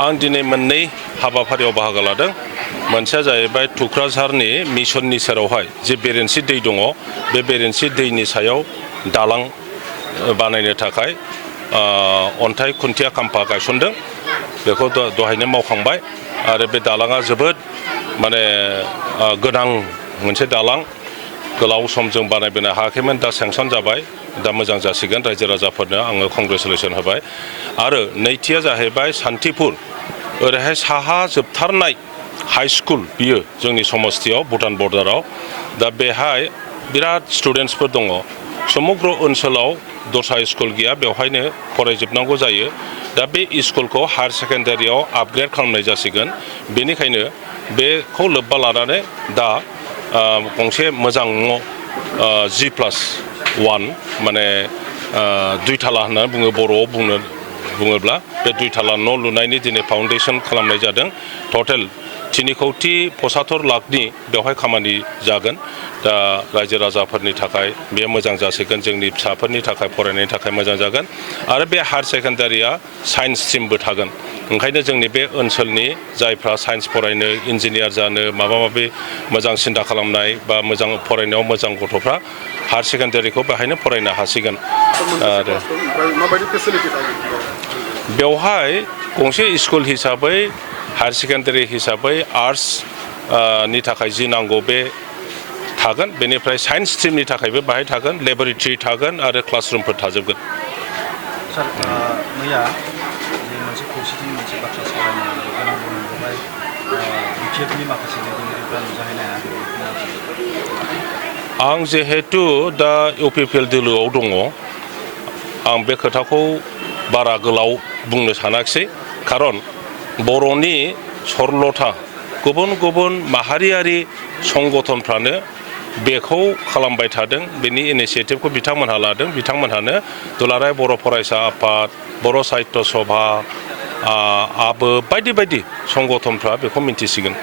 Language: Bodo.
आं दिनै मोननै हाबाफारियाव बाहागो लादों। मोनसेया जाहैबाय टुक्राझारनि मिसननि सेरावहाय जे बेरेन्सि दै दङ, बे बेरेन्सि दैनि सायाव दालां बानायनो थाखाय अन्थाइ खुन्थिया खाम्फा गायसनदों। बेखौ दहायनो मावखांबाय आरो बे दालाङा जोबोद गोनां मोनसे दालां। गोलाव सम जों बानायबोनो हायाखैमोन, दा सेंसन जाबाय, दा मोजां जासिगोन। रायजो राजाफोरनो आङो कंग्रेसुलेसन होबाय। आरो नैथिया जाहैबाय सान्तिपुर, ओरैहाय साहा जोबथारनाय हाई स्कुल बियो जोंनि समस्तियाव भुटान बर्डाराव। दा बेहाय बिराद स्टुडेन्टसफोर दङ। समग्र ओनसोलाव दस्रा स्कुल गैया, बेवहायनो फरायजोबनांगौ जायो। दा बे स्कुलखौ हायार सेकेन्डारियाव आपग्रेड खालामनाय जासिगोन। बेनिखायनो बेखौ लोब्बा लानानै दा गंसे मोजां न' G+1 माने दुइथाला होननानै बुङो बर'आव बुङोब्ला, बे दुइथाला न' लुनायनि दिनै फाउन्डेसन खालामनाय जादों। टटेल 3,75 लाखनि बेवहाय खामानि जागोन। दा रायजो राजाफोरनि थाखाय बे मोजां जासिगोन, जोंनि फिसाफोरनि थाखाय फरायनायनि थाखाय मोजां जागोन। आरो बे हायार सेकेन्डारिया साइन्स स्ट्रिमबो थागोन। ओंखायनो जोंनि बे ओनसोलनि जायफ्रा साइन्स फरायनो, इन्जिनियार जानो, माबा माबि मोजां सिन्था खालामनाय बा मोजां फरायनायाव मोजां गथ'फ्रा हायार सेकेन्डारिखौ बेहायनो फरायनो हासिगोन। आरो बेवहाय गंसे स्कुल हिसाबै, हायार सेकेन्डारि हिसाबै आर्ट्स नि थाखाय जि नांगौ बे थागोन। बेनिफ्राय साइन्स स्ट्रिमनि थाखायबो बाहाय थागोन, लेबरेटरि थागोन आरो क्लासरुमफोर थाजोबगोन। सार, मैया मोनसे खौसेथिनि मोनसे बाथ्रा सावरायनाय गोनां दंमोन, बेवहाय बिटिएफनि माखासे दैदेनगिरिफ्रा नुजाहैनो हायाखै। आं जिहेतु दा इउपिपिएल दोलोआव दङ, आं बे खोथाखौ बारा गोलाव बुंनो सानाखिसै। खारन बर'नि सरलथा गुबुन गुबुन माहारियारि संगठनफ्रानो बेखौ खालामबाय थादों। बेनि इनिसियेटिभखौ बिथांमोनहा लादों। बिथांमोनहानो दुलाराय बर' फरायसा आफाद, बर' साहित्य सभा, आबो बायदि बायदि संगठनफ्रा बेखौ मिन्थिसिगोन।